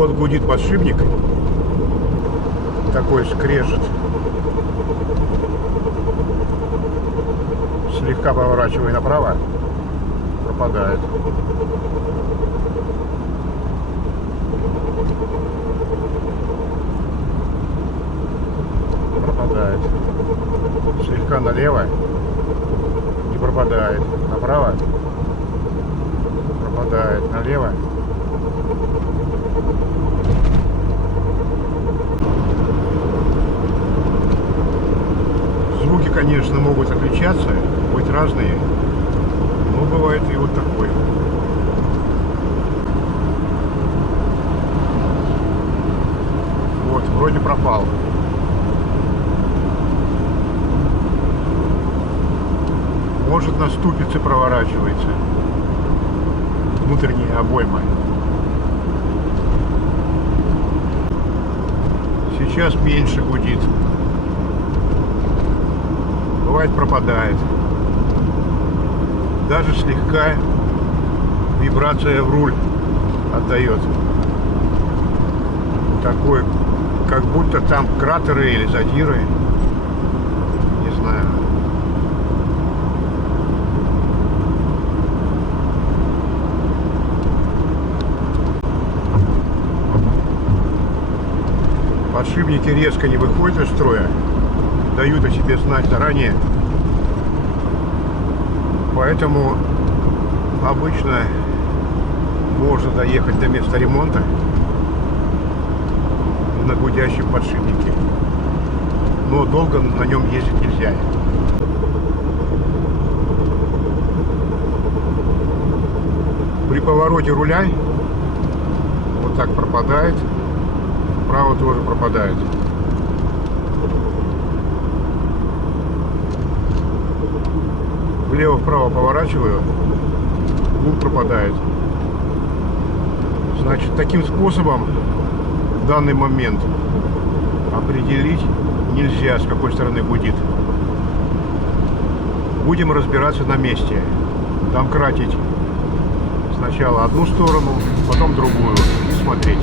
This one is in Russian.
Вот гудит подшипник. Такой скрежет. Слегка поворачивая направо, пропадает. Пропадает. Слегка налево и пропадает. Направо пропадает. Налево. Звуки, конечно, могут отличаться, быть разные, но бывает и вот такой. Вот, вроде пропал. Может, на ступице проворачивается внутренняя обойма. Сейчас меньше гудит. Бывает пропадает. Даже слегка вибрация в руль отдает. Такой, как будто там кратеры или задиры. Не знаю. Подшипники резко не выходят из строя, дают о себе знать заранее. Поэтому обычно можно доехать до места ремонта на гудящем подшипнике. Но долго на нем ездить нельзя. При повороте руля вот так пропадает. Вправо тоже пропадает. Влево-вправо поворачиваю, звук пропадает. Значит, таким способом в данный момент определить нельзя, с какой стороны гудит. Будем разбираться на месте. Домкратить сначала одну сторону, потом другую и смотреть.